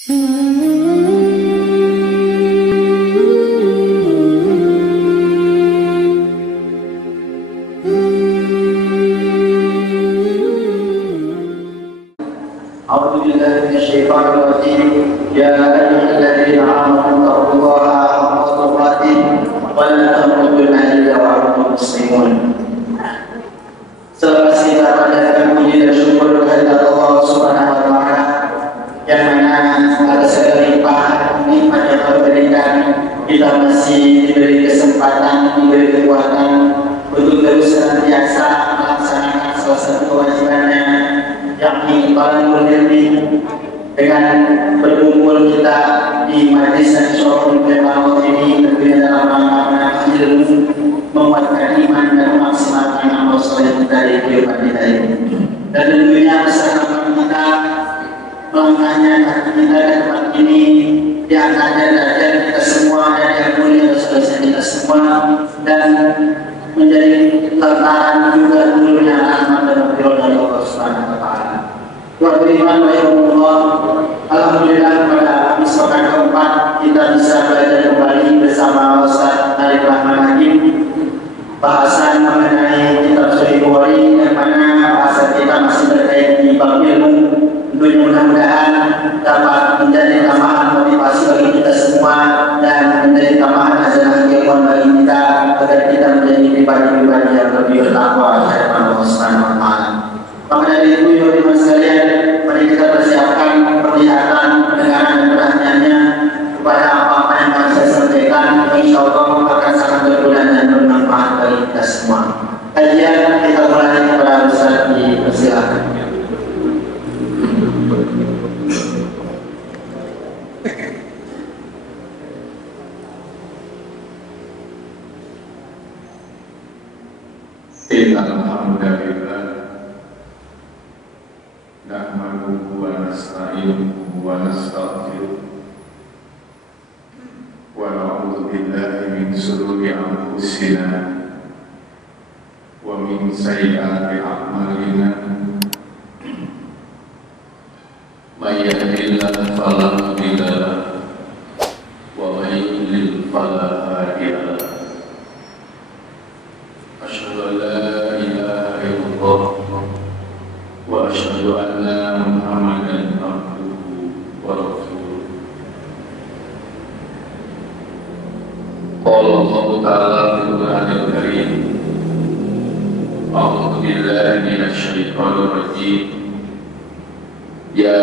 أعوذ بالله من الشيطان الرجيم يا أيها الذين آمنوا اتقوا الله حق تقاته ولا تموتن إلا وأنتم مسلمون. Selepas kita panjatkan puji dan syukur kehadirat Allah Subhanahu wa Ta'ala, yang mana ada segala limpahan nikmat yang telah diberikan, kita masih diberi kesempatan, diberi kekuatan untuk terus senantiasa melaksanakan salah satu kewajibannya, yakni talabul ilmi, dengan berkumpul kita di majlis Syarahul Kamal ini tentunya dalam rangka menambah ilmu, menguatkan iman dan memaksimalkan amal soleh kita di kehidupan kita ini. Dan tentunya bersama kita melangkahnya kaki kita ke tempat ini, diangkatnya derajat kita semua dan yang mulia dosa-dosa kita semua, dan menjadi lantaran juga turunnya rahmat dan rahmat dari Allah Subhanahu wa Ta'ala. Wa beriman wa Allah, alhamdulillah pada episode keempat kita bisa belajar kembali bersama Ustaz Arif Rahman Hakim bahasan mengenai kitab Sahih Bukhari, yang mana bahasan kita masih terkait di bab ilmu. Tentunya mudah-mudahan dapat menjadi tambahan motivasi bagi kita semua dan menjadi tambahan hazanah keilmuan bagi kita agar kita menjadi pribadi-pribadi yang lebih bertakwa di hadapan Allah Subhanahu wa Ta'ala. Maka dari itu, teman sekalian, mari kita persiapkan penglihatan, pendengaran dan perhatiannya kepada apa-apa yang akan saya sampaikan. Insya Allah akan sangat berguna dan bermanfaat bagi kita semua. Kajian kita mulai kepada Ustaz, dipersilakan. Alhamdulillah, nahmaduhu wa nasta'inuhu wa nastaghfiruh wa na'udzu billahi min shururi anfusina wa min sayyiati a'malina. May yahdihillahu fala mudilla lahu wa may yudlil fala hadiya lahu. Asyhadu an la ilaha illallah wa asyhadu anna Muhammadan abduhu wa rasuluh. Qala Allah Ta'ala fil Qur'anil Karim, a'udzu billahi minasy syaithanir rajim. Ya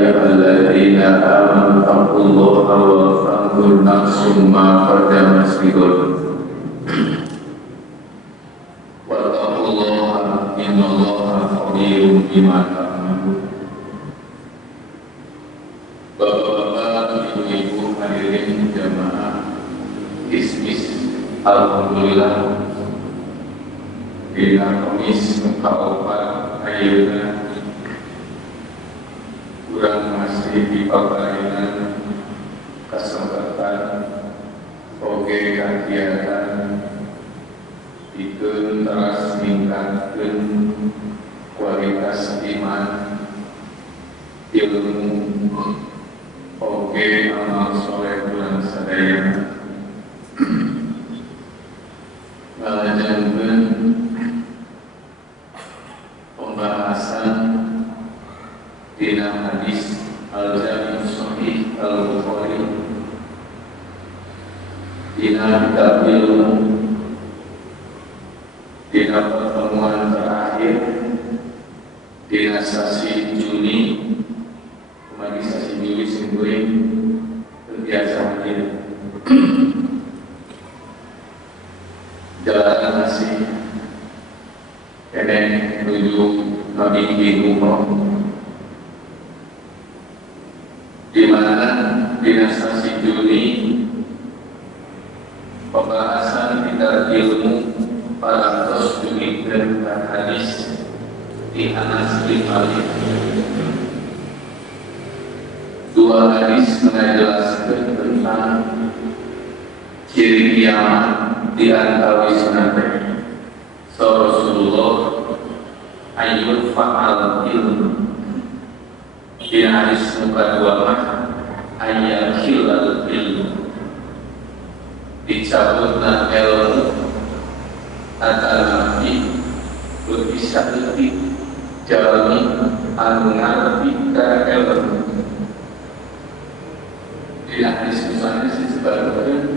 ayyuhalladzina amanu taqullaha wa tanzur nafsum ma qaddamat lighad. Wattaqullaha innallaha khabirum bima ta'malun. Bapak-bapak, ibu-ibu, hadirin jamaah Ismis, alhamdulillah dina Kamis kaopat ayeuna kurang masih dipabarinan kesempatan oge kagiatan dikeun teras ningkatkeun kualitas iman, ilmu, oge amal soleh bulan sadaya. Ngalajankeun pembahasan dina hadis Al-Jami' Sahih Al-Bukhari, dina kitab ilmu, dina pertemuan terakhir dina sasi Juni, kemarin sasi Juli singkuring terbiasa hadir. Jalan masih kene menuju Nabi Umroh, di mana dinastasi Juni pembahasan kitab ilmu para Rasul dan hadis di Anas bin Malik. Dua hadis menjelaskan tentang ciri kiamat di antara sunatnya Rasulullah ayyul fa'al ilmu, di hadis nomor 2 mah ayat hilal ilmu dicabutna ilmu atau nabi bisa lebih jalani anu ngarti ka ilmu. Di hadis misalnya sebagian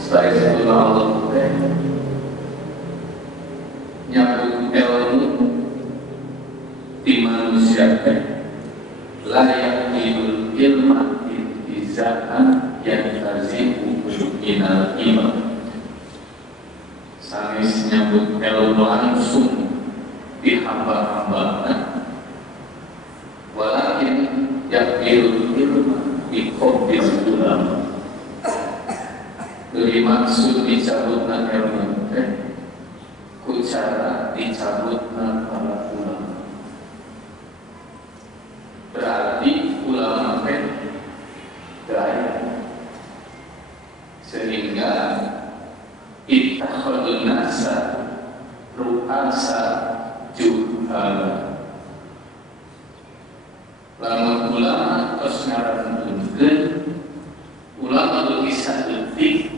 saya Allah nyambut ilmu di manusia layak hidul ilma intizaan yang tazimu minal iman. Sanis nyambut ilmu langsung di hamba-hamba, walakin yakil ilma di kopis ulama. Dari maksud dicabutna ilmu ku cara dicabutna para ulama. Berarti ulama gaya sehingga ittakhadun nasa ru'asa juhala. Lamun ulama terus ngarantunkeun ulama teu bisa leutik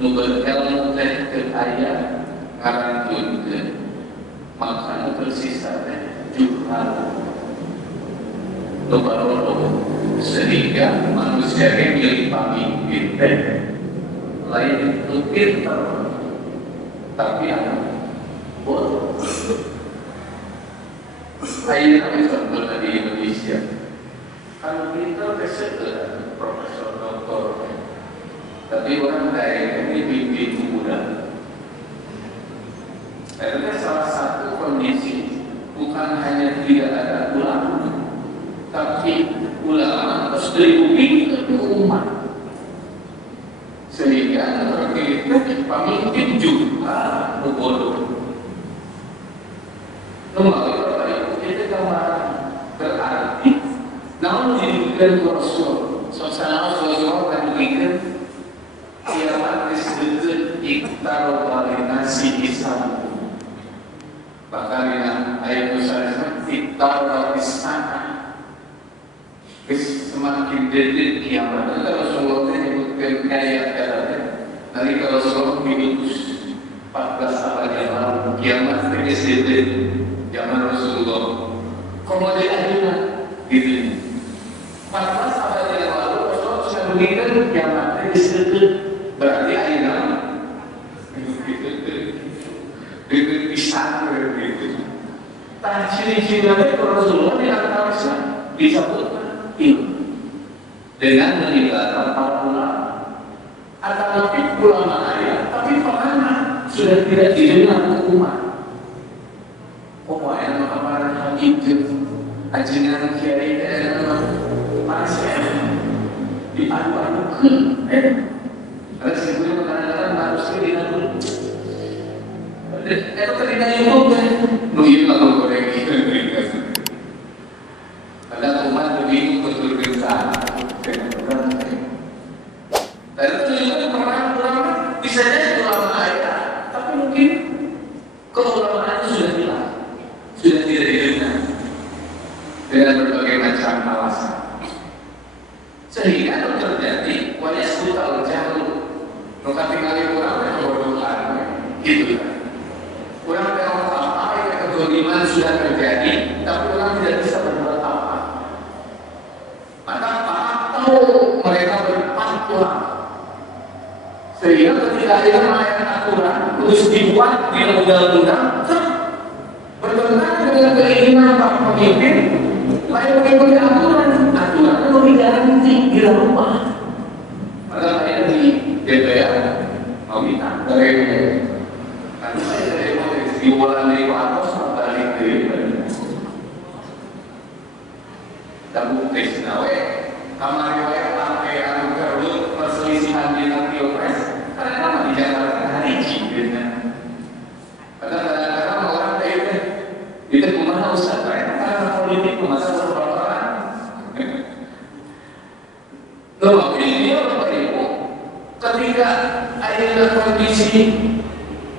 nu berilmu teh teu aya ngarantunkeun, maka tersisa teh juhala. Loba-loba sehingga manusia yang milih pamimpin lain mungkin tapi apa bodoh. Ayeuna contoh di Indonesia kalau kita kesekian profesor doktor tapi orang kaya ini pimpin muda. Karena salah satu kondisi bukan hanya tidak ada ulama, tapi ulama harus dilindungi ke umat, sehingga seperti itu pemimpin juga bodoh. Melalui Bapak Ibu kita kemarin berarti, namun diberikan Rasul, sosial kan diberikan kiamat disebut iktar valinasi Islam. Bahkan ayat Musa iktar valinasi semakin detik kiamat. Kalau Rasulullah menyebutkan ayat-ayatnya, nanti kalau Rasulullah diutus 14 abad yang lalu, kiamat detik zaman Rasulullah. Kalau di akhirnya, gitu. 14 abad yang lalu Rasulullah sudah memberikan kiamat detik, berarti akhirnya itu bisa begitu. Tapi ciri-cirinya kalau Rasulullah tidak disebut dengan melibatkan para ulama atau lebih ulama ayat, tapi pengalaman sudah tidak didengar ke umat. Pokoknya amaran hadis ajengan kiai dan masih diadu-adukan. Ada sebelum kadang-kadang harusnya diadu. Itu terima itu kan? Nuhir lalu goreng itu. Ada umat begitu betul besar. Dan itu juga ulama bisa jadi ulama ayat, tapi mungkin keulamaan itu sudah hilang, sudah tidak didengar dengan berbagai macam alasan, sehingga terjadi wajah brutal jauh. Maka tinggalin orang yang berdoa, gitu kan? Orang yang apa yang kezaliman sudah terjadi, tapi orang tidak bisa berbuat apa. Maka tahu mereka berfatwa, sehingga ketika ada ayat Al-Quran terus dibuat di undang-undang bertentangan dengan keinginan para pemimpin, lain mengikuti aturan itu digaranti dirubah. Padahal ayat di DPR mau minta dari karena saya dari diulang dari atas balik ke dan bukti nawe kamar riwayat sampai anu garut perselisihan di Pilpres karena nama di Jakarta hari ini. Padahal kadang-kadang orang itu kumaha Ustaz karena politik masa berbaperan. Loh, ini Bapak Ibu, ketika ada kondisi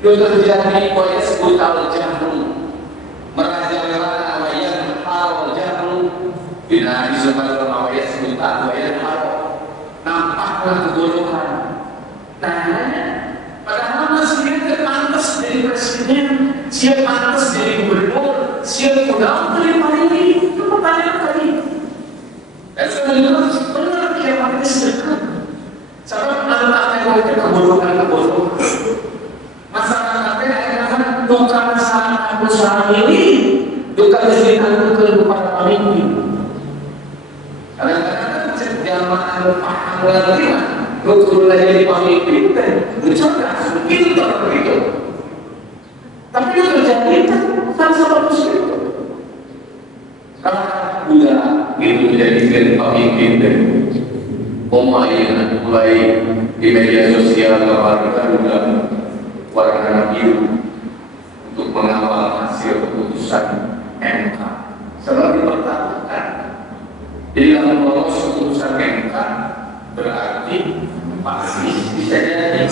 yang terjadi oleh sebutan jahru merajalela awayan hal jahru Bila disebut dalam ayat sebentar, ayat nampaklah kebodohan. Nah, padahal masih pantas jadi presiden, siap pantas jadi gubernur, siap pulang terima ini. Itu pertanyaan tadi. Dan sebenarnya benar kiamatnya sedekah. Sebab anak-anak itu kebodohan. Masyarakatnya akan duka masalah aku selama ini, duka kesedihan kepada pemimpin. Kadang-kadang jamaah paham lagi lah, betul jadi pemimpin dan cerdas, pintar begitu. Tapi itu terjadi kan sama itu. Karena udah itu menjadi pemimpin dan mulai di media sosial kita udah warna biru untuk mengawal hasil keputusan MK. Setelah dipertaruhkan, jadi dalam lolos keputusan MK berarti Pak Anies bisa jadi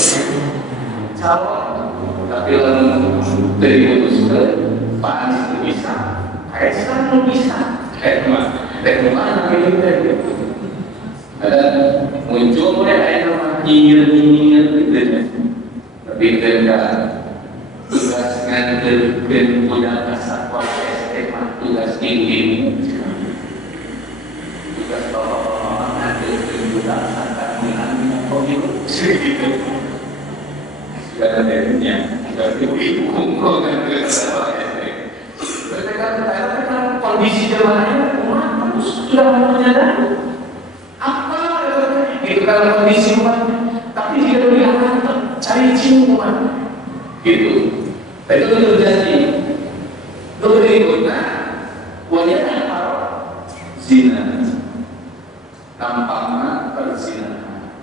calon, tapi lalu diputuskan Pak Anies itu bisa, Kaisang itu bisa, kayak mana gitu. Ada muncul mulai ada nama nyinyir gitu. Tapi tidak tugas ngandelkan punya kasar SMA, tugas tinggi, tugas tolong ngandelkan punya kasar mengambil pemilu segitu. Sudah ada dirinya, sudah dihukum ngandelkan kasar SMA. Mereka kondisi jalannya umat sudah menyadari apa itu kalau kondisi umat, tapi jika dilihat cari ciuman gitu. Itu terjadi. Berikutnya wanita haram zina, nampaknya perzinahan.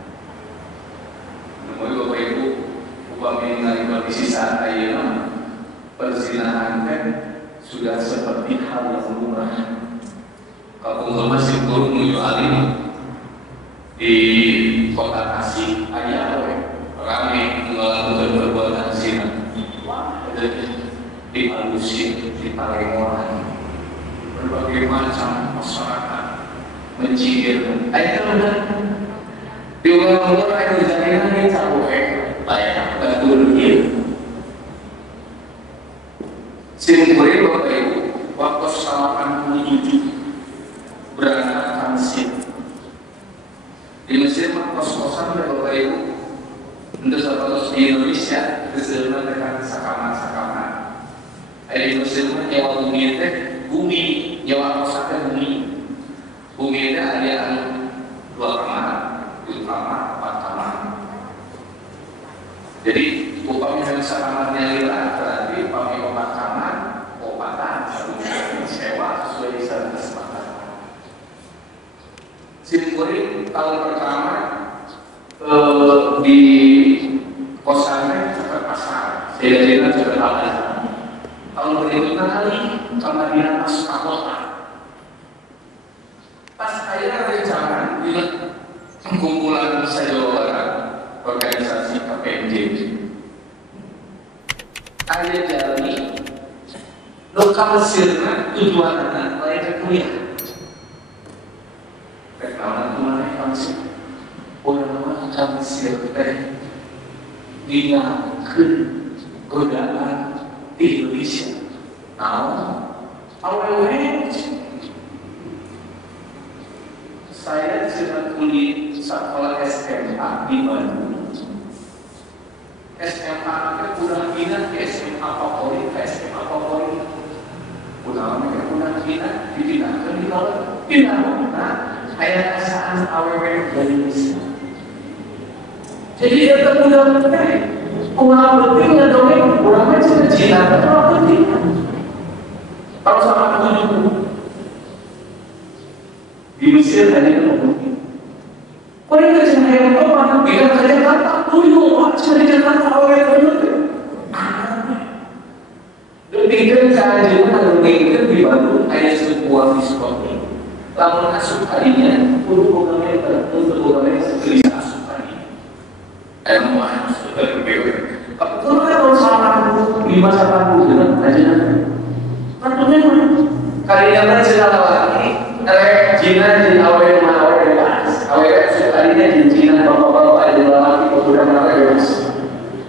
Namun Bapak Ibu, upami mengenai kondisi saat ini, perzinahan kan sudah seperti hal yang lumrah. Kalau masih turun menuju alim di kota Tasik ayah ramai melakukan perbuatan zina, di Malusia, di Palembang, berbagai macam masyarakat mencibir. Ayat di ulang-ulang ayat jaminan ini capek, ayat betul dia. Simpulnya Bapak Ibu, waktu 87 berangkat transit di Mesir kos-kosan Bapak Ibu. Untuk satu di Indonesia, keseluruhan dengan sakaman. Di Mesir nyawa bumi itu bumi, nyawa kosan bumi. Bumi itu ada 2 kamar, 3 kamar, 4 kamar. Jadi upamanya dari sakamannya lila, berarti upamanya 4 kamar, 4-an harus sewa sesuai dengan kesepakatan. Simpulin tahun pertama di kosannya cepat pasar, tidak cepat pasar. Tahun berikutnya kali kemudian pas kota. Pas akhirnya rencana di kumpulan Jawa Barat, organisasi KPMG. Ada jalani lokal sirna tujuan anak lain kuliah. Perkenalan kemana langsung. Orang kami sirte dinamakan godaan di Indonesia. Awalnya saya sedang kuliah sekolah SMA di Bandung. SMA itu udah pindah ke SMA favorit, ke SMA favorit. Udah pindah dipindahkan di kalau pindah ayat asaan awalnya dari Indonesia. Jadi dia termudah penting, orang pentingnya dongeng, orang macam Cina, orang penting. Kalau sama tujuh di Mesir hanya ngomongin. Kau ini kerja yang apa? Bila kerja kata, tujuh cari Jakarta awal tujuh. Demikian kajian demikian di Bandung ada sebuah diskon. Lamun asup harinya, untuk mengambil gelisah asup hari. Emang sudah berbeda. Kalau sama 5-80 dengan aja. Tentunya kali yang cerita lagi, cincin di awal mana bebas. Awal sekalinya cincinan bapak-bapak di dalam pemuda mana bebas.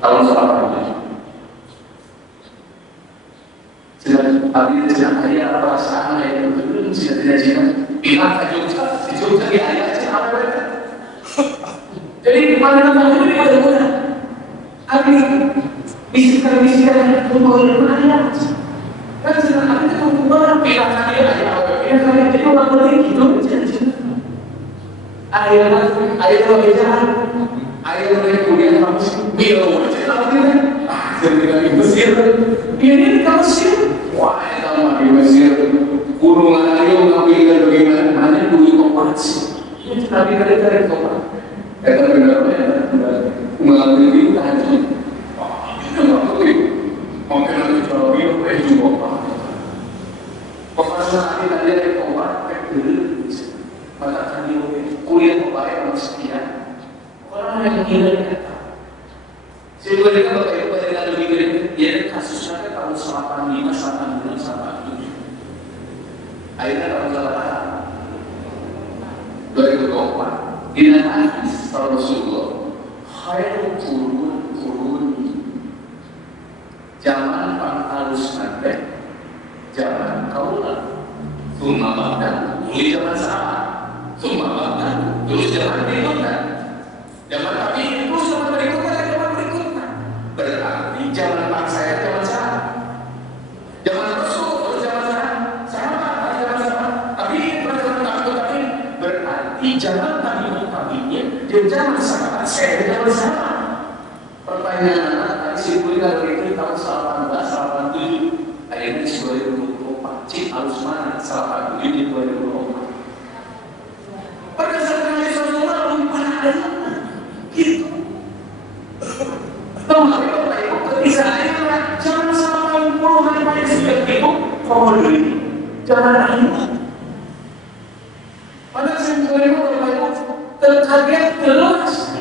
Tahun 87. Sedang abdi sedang ayah perasaan yang betul sudah tidak cinta. Pindah ke Jogja, di Jogja di ayah apa beda. Jadi pandangan itu mudah-mudah. Abdi bisikan-bisikan pembangunan ayah. Kan sedang abdi itu pembangunan pindah ke ayah. Jadi orang penting gitu ayah lagi jalan ayah lagi kuliah kamu bilang jadi di Mesir ini kamu Mesir wah kamu di Mesir gunungan ayo ngambilkan bagaimana mana dulu kompasi ini nabi kali kompasi itu benar mengambil itu tadi itu nggak penting mungkin nanti kalau dia juga pemasaran tadi ada obat dulu, maka tadi kuliah obat yang sekian orang yang hilang kata. Sebenarnya bapak ibu pada lebih gede, ya kasusnya tahun 85, 86, 87. Akhirnya tahun 2004 di hadis Rasulullah, khairul qurun zaman Al-Alus Nabi. Zaman kaulah, summa ba'da, dulu zaman sahabat, summa ba'da, dulu zaman berikutnya, zaman kami terus zaman berikutnya dan zaman berikutnya. Berarti zaman pak saya zaman sahabat, zaman Rasul terus zaman sahabat, zaman sahabat. Tapi zaman takut tapi berarti zaman kami dan zaman sahabat saya zaman sahabat. Pertanyaan tadi simpulkan dari itu tahun 18, 87. Akhirnya di 2024 cip harus mana salah satu di 2024 berdasarkan Rasulullah belum pernah ada gitu tapi Bapak Ibu ketika akhirnya jangan sampai puluhan hari sudah itu mohon diri jangan akhirnya pada simpulnya Bapak Ibu terkaget terus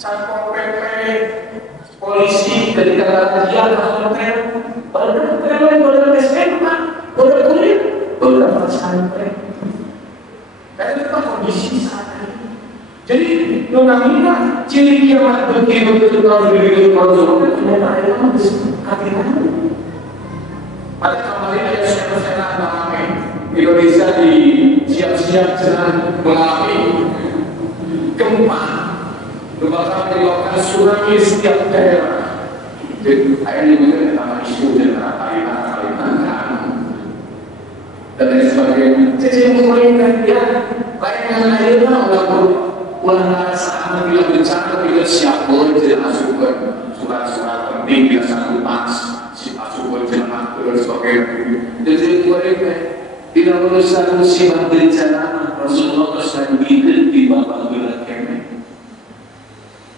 Satpol PP polisi ketika razia baru SMA, baru kuliah, baru pesantren. Karena itu kondisi saat ini. Jadi nona ciri kiamat begitu kalau Rasulullah ternyata ada hati-hati. Pada kemarin ada senang mengalami Indonesia di siap-siap sedang mengalami gempa menyebabkan tsunami setiap daerah. Jadi akhirnya mungkin nama isu dan kalimat dan lain sebagainya. Jadi pemerintah dia layanan akhirnya ulang saat bila bencana bila siap boleh tidak masukkan surat-surat penting bila satu pas masukkan jemaah dan sebagainya. Jadi mereka tidak berusaha musibah bencana Rasulullah SAW bikin di bawah bulan kemen.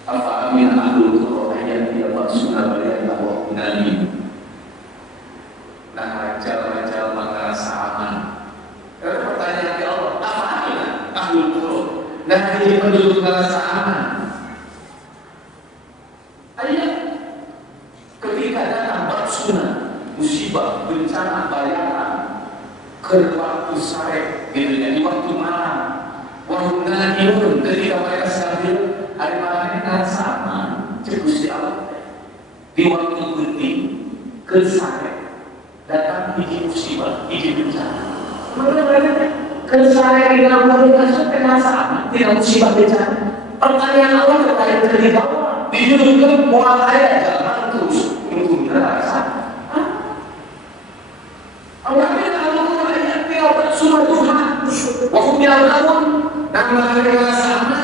Apa amin ahlul qur'an yang tidak maksudnya beliau bahwa Nabi nah rajal merasa aman. Karena pertanyaan ke Allah, apa amin ahlul qur'an? Nah ini penduduk merasa aman. Ayat ketika datang sunnah, musibah, bencana, bayaran ke waktu sore, gitu ya, di waktu malam. Wahum na'imun ketika mereka sedang hari malam ini sama Gusti Allah di waktu penting ke sare datang hiji musibah, hiji bencana. Mereka ke sare di dalam mereka sudah sama tidak musibah bencana. Pertanyaan Allah kepada kita dijudulkan mual ayat jalan terus untuk merasa. Awalnya Allah ayat tidak surah Tuhan. Waktu yang lalu dan mereka sama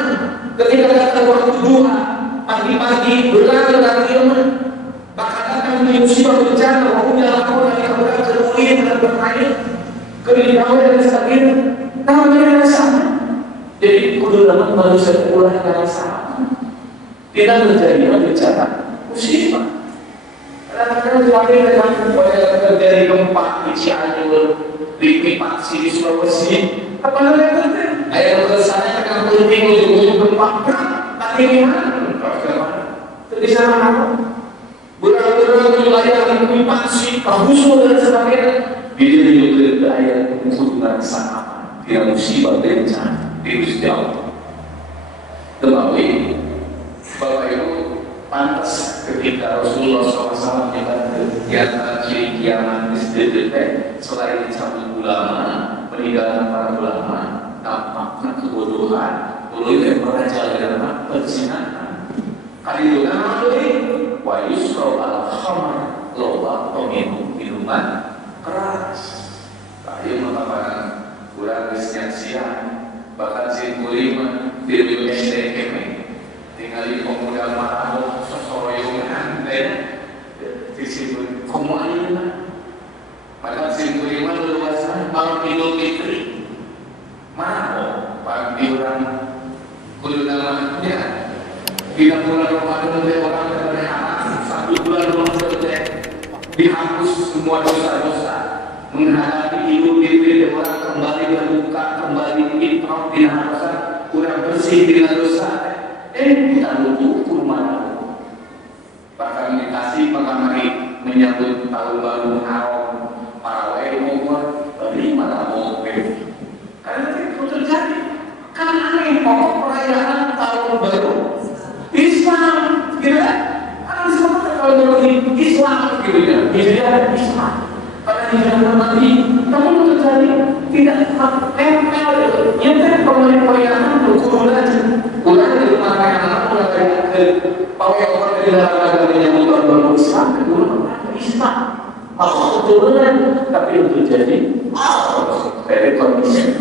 ketika datang waktu duha pagi-pagi berlalu dan ilmu bahkan datang di musibah bencana waktu yang lalu dari kabupaten keruin dan bermain kelihatan dan sebagainya namanya sama. Jadi kudu lama manusia pulang dengan sama tidak terjadi bencana musibah. Kadang-kadang terjadi gempa di Cianjur, di Pipatsi, di Sulawesi. Apa yang terjadi? Air besarnya akan penting ujung-ujung gempa. Tapi di mana? Di sana apa? Berat-berat wilayah di Pipatsi, Kabusu dan sebagainya. Dia juga ke air untuk merasa aman. tidak musibah bencana virus jauh. Tetapi Bapak Ibu pantas ketika Rasulullah SAW menyebutkan di antara ciri kiamat SDGT selain dicabut ulama, meninggalkan para ulama, tampaknya kebodohan, mulai merajalela perzinahan. Kali itu nama wa yusra al-khamr loba peminum minuman keras. Kayu mengatakan kurang siang bahkan simkulima di SDKM tinggali pemuda marah sosoroyongan disebut komualina bahkan simkulima luasan malam Idul Fitri marah pagi orang kudu namanya bila bulan Ramadan orang terlihat 1 bulan Ramadan dihapus semua dosa-dosa menghadapi Idul Fitri orang kembali berbuka kembali introk di harapan kurang bersih dengan dosa kita lupa ke rumah bahkan dikasih pengamari menyambut tahun baru haram para waimu lima tahun karena itu terjadi kan aneh pokok perayaan tahun baru Islam gitu kan kan semua tahun baru Islam gitu ya jadi Islam karena di dalam mati namun terjadi tidak tempel yang tadi perayaan berkurulan bulan di rumah anak mulai ke pawai orang di dalam agama yang bukan Islam kedua Islam keturunan tapi untuk jadi dari kondisi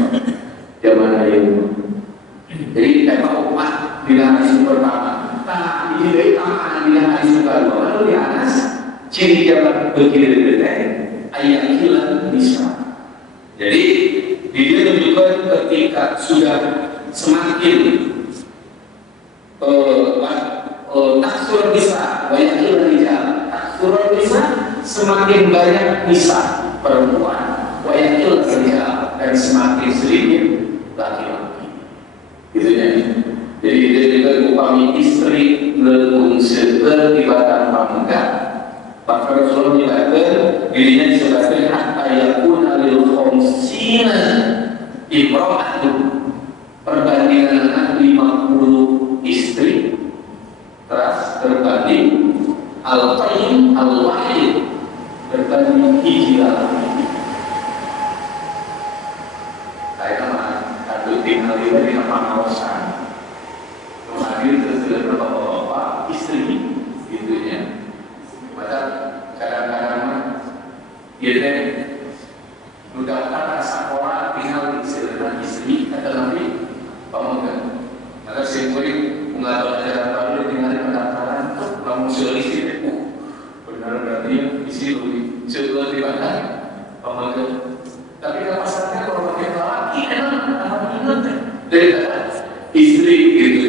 zaman ini jadi tema umat di hari pertama nah ini dari tamaan di hari kedua lalu di atas ciri jalan begini ayat hilang Islam jadi dia menunjukkan ketika sudah semakin taksur bisa banyak rijal taksur bisa semakin banyak bisa perempuan banyak rijal dan semakin sedikit laki-laki gitu ya jadi dia juga upami istri lebung seperti batang pamungka maka Rasulullah menyebutkan dirinya disebutkan hatta yakuna lil khamsina imra'atun perbandingan anak 50 istri terus berbanding al-qayyim al-wahid berbanding hijrah saya mah satu tinggal di pengawasan hadir tersedia bapak-bapak istri gitu ya padahal kadang-kadang dia mudah-mudahan sekolah tinggal di seluruh istri atau nanti pemegang maka simpulin mengatur ajaran baru tinggal di pendaftaran kamu sudah istri benar berarti isi lebih coba di mana pemegang tapi kalau pasarnya kalau pakai laki enak daripada istri gitu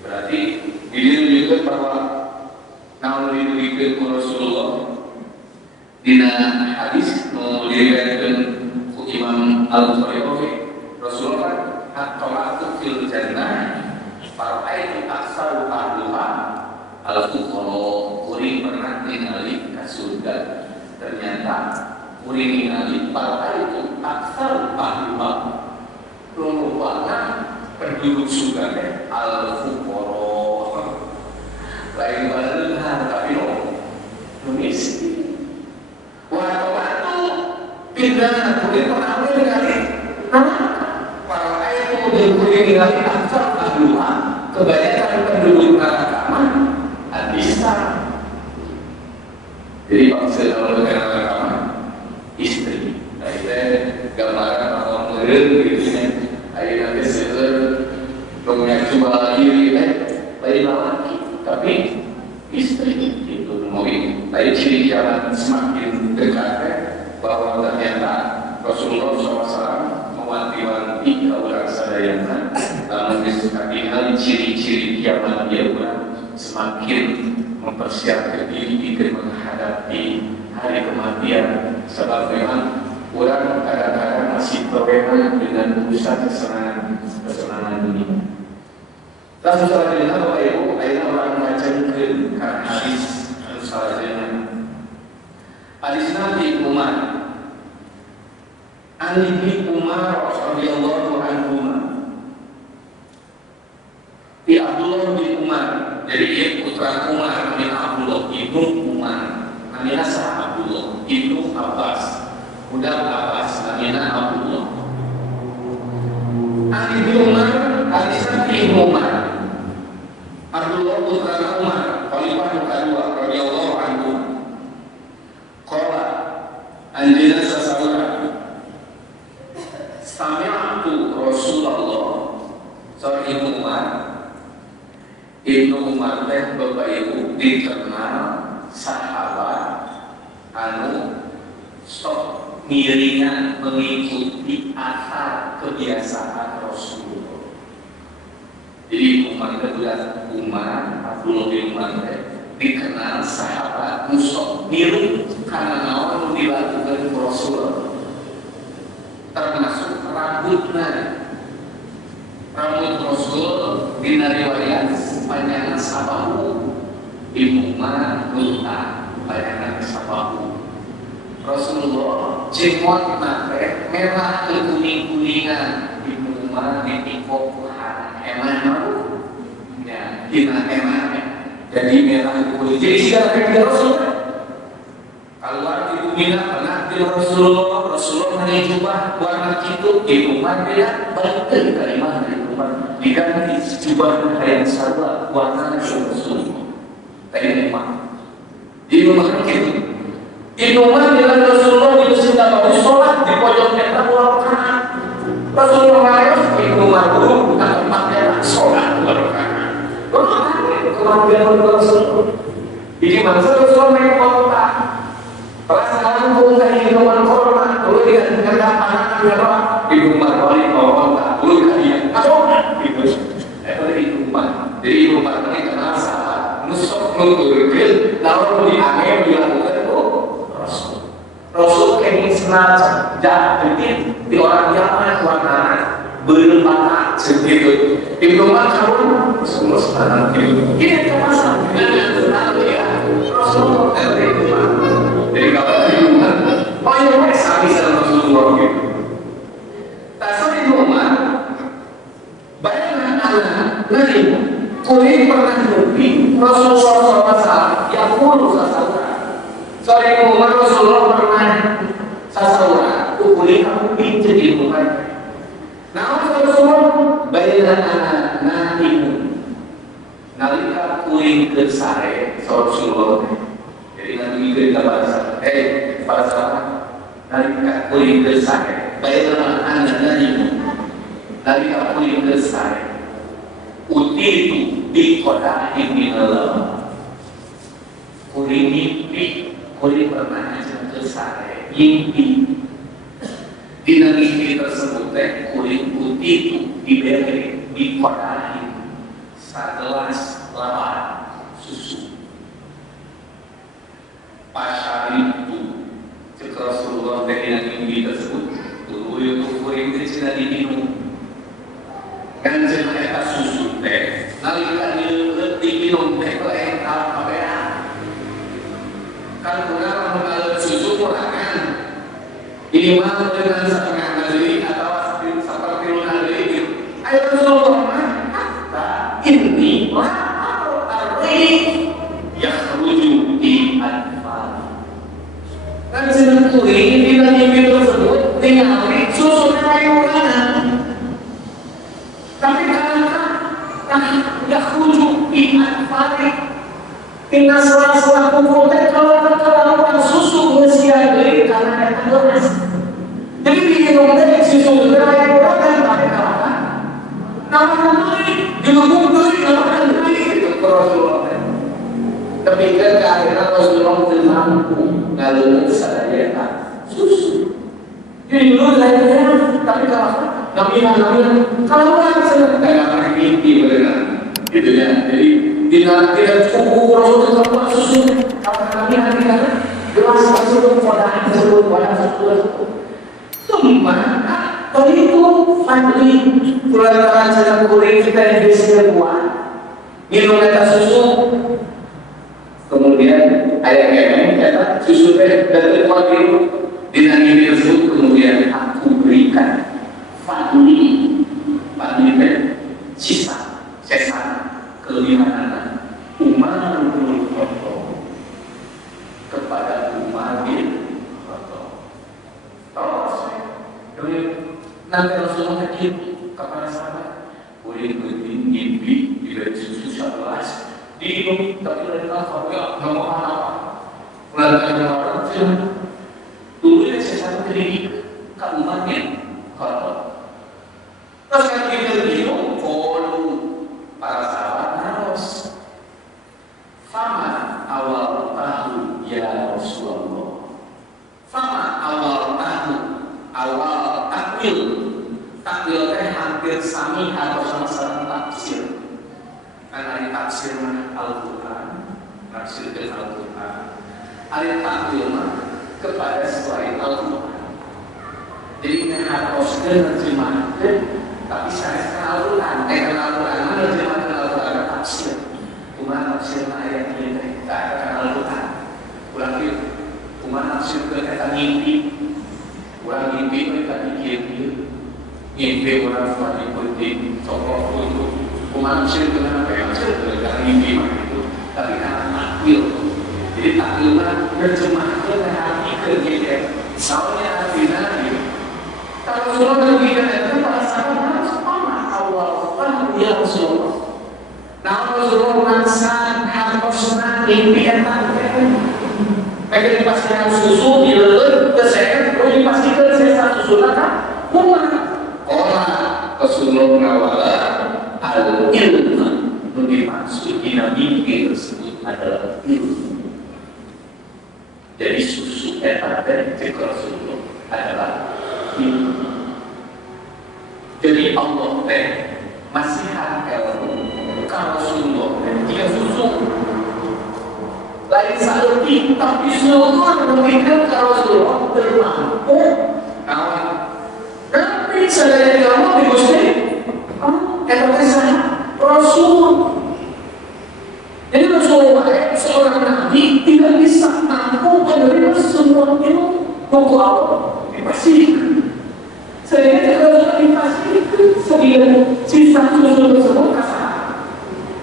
berarti ini menunjukkan bahwa namun diberikan Rasulullah dina hadis diriwayatkan Imam Al-Bukhari Rasulullah at-talaqu fil jannah faraitu aksaru ahluha al-fuqara kuring pernah ningali ka surga ternyata kuring ningali faraitu aksaru ahluha rupanya penduduk surga al-fuqara lain benar tapi miskin waktu pindah kulit penawar kali para ayat kemudian kulit kali aksar ahluha kebanyakan penduduk neraka bisa jadi maksud kalau neraka istri itu gambaran bahwa meren gitu ya ayat nanti setelah dongnya coba diri lain lagi tapi istri itu mungkin lain ciri jalan semakin dekat bahwa ternyata Rasulullah SAW mewanti-wanti orang sadayana namun disebutkan hal ciri-ciri kiamat dia semakin mempersiapkan diri untuk menghadapi hari kematian sebab memang orang kadang-kadang masih terlena dengan urusan kesenangan dunia. Lalu selanjutnya Bapak Ibu, ayat orang macam karena hadis selanjutnya. Hadis Nabi Umar, An Ibnu Umar Allah. Ali bin Umar, hadisnya Ibnu Umar. Abdullah putra Umar, khalifah kedua radhiyallahu anhu. Qala anjina sasaura sami'tu Rasulullah sallallahu Ibnu Umar. Ibnu Umar teh Bapak Ibu dikenal sahabat anu sok miringan mengikuti asal kebiasaan Rasulullah. Jadi Umar itu adalah Abdullah bin Umar dikenal sahabat musok miring karena naon dilakukan Rasulullah, termasuk rambutnya. Rambut Rasul dina riwayat panjangna sabahu, Ibnu Umar minta panjangna sabahu. Rasulullah jengotna teh merah ke kuning-kuningan, Ibnu Umar ditikok eman mau ya dina eman jadi merah ke kuning. Jadi segala ketika Rasul keluar di bumi pernah di Rasulullah menaik jubah warna itu Ibnu Umar beda balik ke kalimat Ibnu Umar diganti jubah yang sama warna Rasulullah tadi Umar di rumah itu Ibnu Umar dengan Rasulullah di Masjid Nabawi sholat di pojok kita dua rakaat. Rasulullah main Ibnu Umar dulu bukan tempatnya sholat dua rakaat. Kemampuan Rasulullah. Jadi masa Rasulullah main kota. Perasaan pun dari Ibnu Umar korban dulu dia dengan pandangan berapa? Ibnu Umar balik kota dulu dia. Apa? Ibnu Umar. Jadi Ibnu Umar ini kenal sahabat. Nusuk nunggul lalu dianggap dilakukan Rasul kenging sengaja jadi di orang Yaman warna bermata segitu. Ibnu Umar kawan semua sekarang ini kemasan dengan ya Rasul dari Ibnu Umar dari kawan Ibnu Umar oh yang mereka bisa Rasulullah gitu. Tasawuf Ibnu Umar bayangkan anak nanti kulit pernah lebih Rasulullah SAW yang kurus sasaran. Soalnya Umar Rasulullah pernah sasaran kulit aku pinjam di rumah. Nah Rasulullah bayar anak nantimu nalika kulit ke sare Rasulullah. Jadi nanti kita bahasa bahasa nalika kulit ke sare bayar anak nantimu nalika kulit ke sare uti itu di kota ini Allah kulit mimpi kulit pernah ke sare mimpi di mimpi tersebut kulit putih itu diberi dikodahi segelas lawan susu pasar itu cek Rasulullah dari mimpi tersebut dulu itu kulit itu tidak diminum kan cerita susu teh nalika diminum teh lain apa ya kan benar mengalir susu kurangan iman dengan setengah negeri atau seperti negeri ayo Rasulullah ini arti yang merujuk di anfal kan seneturi di mimpi tersebut tinggal susu kurangan tapi karena yang merujuk di anfal tinggal sela-sela kumpul kalau susu usia dari karena ada gelas. Jadi diminum dari susu dari orang tapi kalah. Nama dilubung dari orang itu Rasulullah. Tapi kan akhirnya Rasulullah tidak mampu ngalungin sadaya susu. Jadi dulu saya tapi kalah. Namian kalau orang senang kayak mimpi benar. Gitu ya. Jadi tidak cukup Rasulullah susu apa nanti gelas tersebut wadah tersebut cuma kalau itu fadli pulang jalan kuring kita yang bisa buat minum susu kemudian ayam kata susu dari fadli dengan ini tersebut kemudian aku berikan fadli sisa kelebihan Umar bin Khattab kepada Umar bin Khattab. Terus Nanti Rasulullah kecil kepada sahabat, boleh mimpi bila susu 11 diminum tapi dari alkohol nggak mau apa. Mulai orang dulu ya saya satu kali ke umatnya kalau terus kan kita minum para sahabat harus fama awal tahu ya Rasulullah, fama awal tahu awal takwil teh hampir sami atau sama-sama tafsir karena di tafsir Al-Quran tafsir Al-Quran ada takwil kepada selain Al-Quran. Jadi harus menerjemahkan, tapi saya Al-Quran, Al-Quran menerjemahkan Al-Quran tafsir. Cuma tafsir ayat ini tak akan Al-Quran. Ulang itu, cuma tafsir kata mimpi. Ulang mimpi mereka pikir mimpi orang suami putih, tokoh itu. Cuma tafsir dengan apa yang tafsir kata mimpi itu, tapi karena takwil. Jadi takwilnya terjemahkan hati kerja. Soalnya artinya kalau Rasulullah berbicara itu para sahabat harus paham awal ya Rasulullah. Nah Rasulullah mangsa harus mimpi yang tadi. Mereka dipastikan susu dilelet ke saya, perlu dipastikan saya satu sunnah kan? Orang Rasulullah mengawala al-ilmu dimaksud mimpi tersebut adalah ilmu. Jadi susu etat dari Rasulullah adalah ilmu. Jadi Allah masih ilmu kalau Rasulullah dia susu lain seperti tapi seluruh memberikan kalau Rasulullah termampu kawan. Tapi saya tidak mau digusti Rasul. Jadi Rasulullah seorang nabi tidak bisa mampu menerima semua ilmu untuk Allah dipastikan. Sehingga tidak dipastikan sehingga sisa susu tersebut kasar.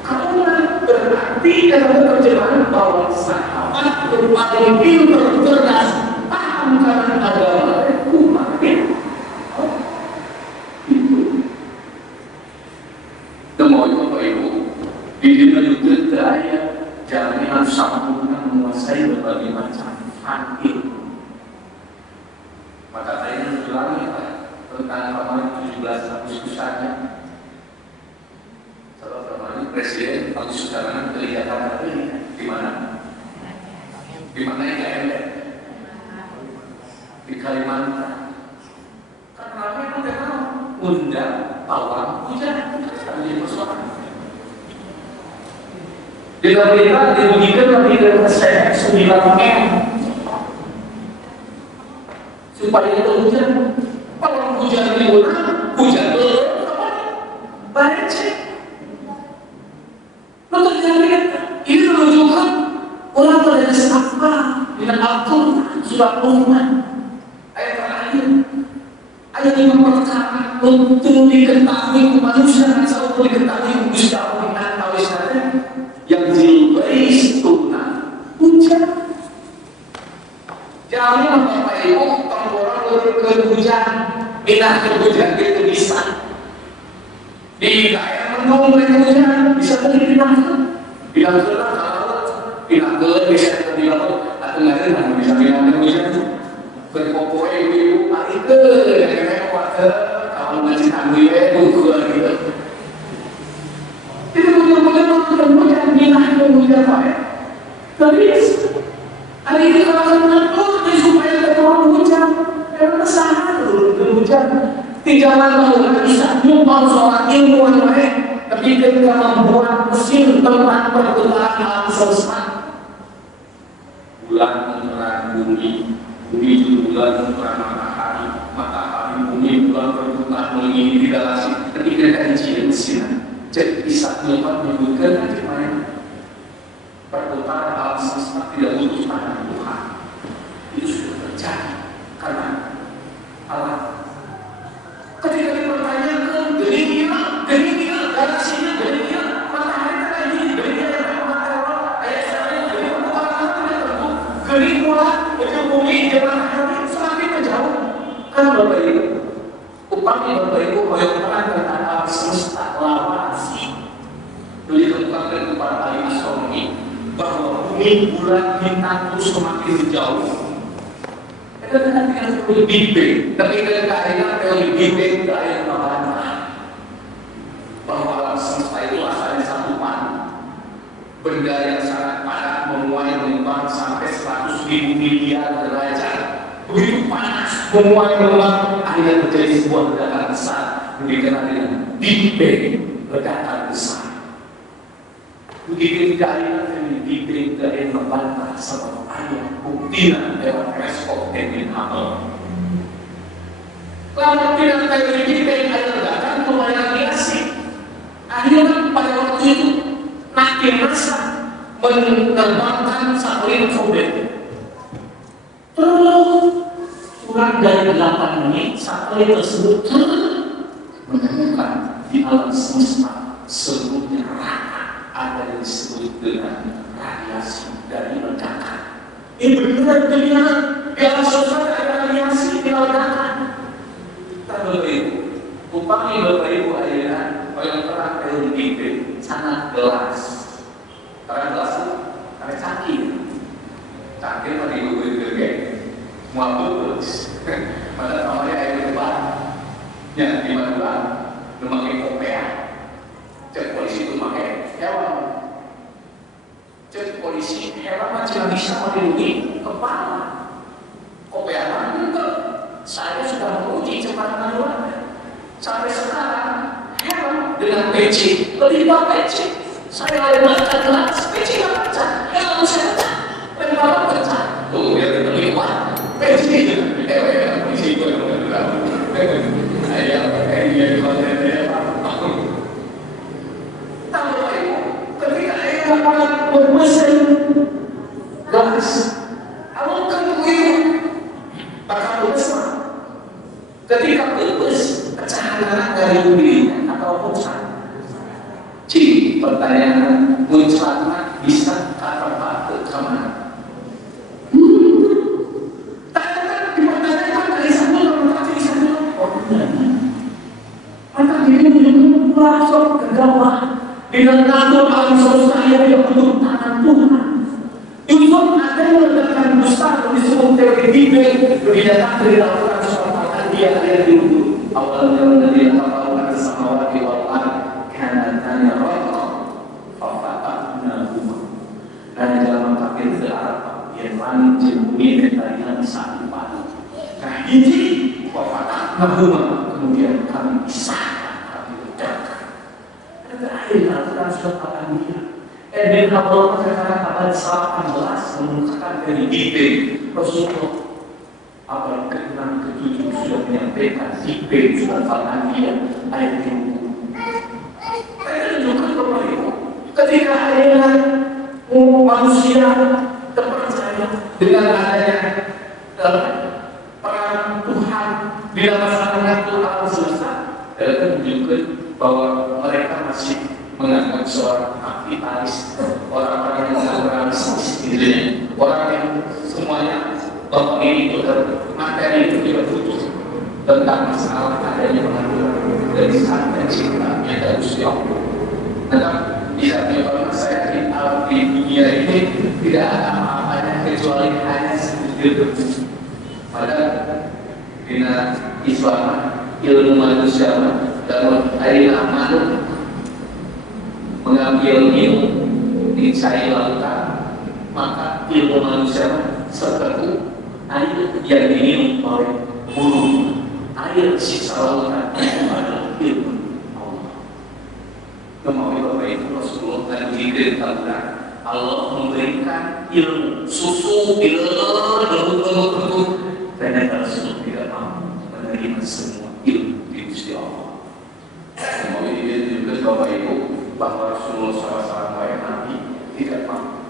Karena berarti dalam terjemahan bahwa sahabat berpaling pintar cerdas paham karena agama umat itu. Demi Bapak Ibu, ini menunjukkan daya jaminan sempurna menguasai berbagai macam fakir. Maka saya ulangi tentang kemarin 17 Agustusnya. Setelah kemarin Presiden Agustus Karena kelihatan ini di mana? Di mana IKM? Di Kalimantan. Karena memang kita undang pawang hujan di persoalan. Dengan kita diberikan lebih dari persen 9M supaya itu hujan. Kalau hujan liburan, hujan dulu, banyak cek. Untuk jadikan ini menunjukkan orang pada siapa dengan Al-Quran surat Luqman ayat terakhir. Ayat 5 perkara untuk diketahui manusia asal untuk diketahui Gusti Allah atau istilahnya yang jilbais tunah hujan. Jangan Bapak Ibu orang ke hujan, minah ke hujan itu bisa. Di daerah mendung mereka hujan bisa dipindahkan. Pindah ke bisa dilakukan atau nggak bisa pindah ke hujan. Berpopoe ibu hari ke yang kuat kalau ngasih tanggung gitu. Jadi hujan minah ke hujan Pak. Tapi hari ini kalau mengatur supaya ketemu hujan, memang kesalahan dulu hujan. Tidak mahu bisa nyumbang seorang ilmuwan baik, tapi ketika membuat mesin tempat perputaran alam semesta. Bulan menerang bumi, bumi bulan menerang matahari, matahari bumi bulan perputaran mengelilingi galaksi. Ketika kajian mesin, jadi bisa menyebutkan gimana perputaran alam semesta tidak butuh pada Tuhan. Itu sudah terjadi karena alam. Ketika dipertanyakan geringnya, galaksinya, geringnya, matahari tadi, geringnya yang matahari, ayat saya gering bukan tidak tentu, gering pula, itu bumi dan matahari semakin menjauh. Kan Bapak Ibu, upami Bapak Ibu hoyong perang dengan alam semesta lawasi ditemukan kepada ahli astronomi bahwa bumi, bulan, bintang terus semakin jauh. Itu kan teori Big Bang. Tapi kaitan teori Big Bang dari membantah bahwa alam semesta itu asalnya satuan benda yang sangat padat menguai mengembang sampai 100.000 miliar derajat. Begitu panas menguai mengembang, akhirnya terjadi sebuah ledakan besar yang dikenal dengan Big Bang, ledakan besar. Begitu keadaan yang diberi dari membantah sama ayat buktinya lewat teleskop Edwin Hubble. Kalau tidak teori Big Bang ada ledakan mulai radiasi. Akhirnya pada waktu itu nanti NASA menerbangkan satelit Komet. Terus kurang dari 8 menit satelit tersebut menemukan di alam semesta seluruhnya ada yang disebut dengan radiasi dari ledakan. Ini benar kelihatan di alam semesta ada radiasi di ledakan. Bapak Ibu, upami Bapak Ibu akhirnya yang terang teori Big Bang sangat jelas. Karena jelas itu karena cangkir pada ibu bergeg, semua putus. Pada namanya air lebat, yang di mana memakai kopea. Cek polisi itu pakai hewan. Cek polisi hewan macam bisa melindungi kepala. Kopea itu saya sudah menguji cepat manual. Sampai sekarang hewan dengan PC lebih baik PC. Saya baca kelas PC nggak baca, hewan saya baca, dan bapak baca. Tuh biar lebih kuat. PC hewan polisi itu yang bergerak. Saya pakai dia di mana dia. Bermesin gas, awak kan kuih, bakal besar. Ketika bebas, pecahan dari dirinya atau muncrat. Cik, pertanyaan muncratnya bisa kata ke kemana? Tanyakan dipertanyakan dari satu dari satu. Maka diri menunjukkan langsung ke bawah. Dengan ngatur alam semesta yang bentuk tangan Tuhan. Yusuf ada yang meletakkan besar disebut teori Big Bang berdasarkan dari laporan soal dia ada di dulu. Awalnya dari laporan sama wali wawan karena tanya roh, fafatna rumah. Dan dalam takdir Arab yang mana jemuni dari yang satu padu. Nah ini fafatna rumah kemudian kami pisahkan kami ledakan. Akhirnya kita sudah katakan dia. Edwin Hubble terkadang abad 18 menunjukkan dari Big Bang. Rasulullah abad ke-6 ke-7 sudah menyampaikan Big Bang sudah katakan dia ayat yang saya tunjukkan kepada ibu ketika akhirnya manusia terpercaya dengan adanya peran Tuhan di dalam masyarakat Tuhan semesta dan menunjukkan bahwa mereka masih menganggap seorang aktivis, orang-orang yang liberalistis, orang yang semuanya bahwa ini materi itu tidak butuh tentang masalah adanya pengaturan dari saat penciptanya dari Gusti Allah. Nah, bisa menyebabkan saya di alam di dunia ini tidak ada apa-apanya kecuali hanya sebutir debu. Padahal bina Islam ilmu manusia dalam airnya manuk mengambil ilmu dicari lautan, maka ilmu manusia seperti air yang diminum oleh burung, air sisa lautan itu adalah ilmu Allah. Kemaui Bapak Ibu Rasulullah dan Jibril Al-Quran Allah memberikan ilmu susu ilmu dan Rasul tidak mau menerima semua ilmu di Gusti Allah. Kemaui dia juga Bapak Ibu bahwa Rasulullah SAW baik Nabi tidak mau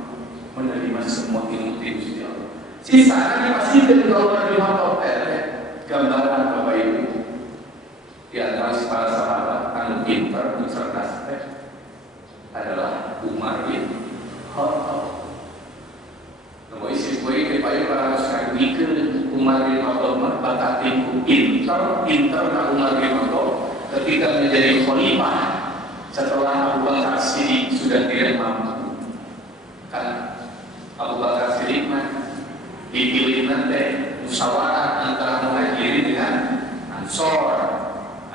menerima semua ilmu di Gusti Allah. Sisanya pasti kalau di hotel gambaran Bapak Ibu di antara para sahabat anu pintar dan cerdas adalah Umar bin Khattab. Namun isi kue kepada para sahabat Umar bin Khattab bakat pintar na Umar bin ketika menjadi khalifah setelah Abu Bakar Siddiq sudah tidak mampu. Kan Abu Bakar Siddiq dipilih nanti musyawarah antara Muhajirin dengan Ansor.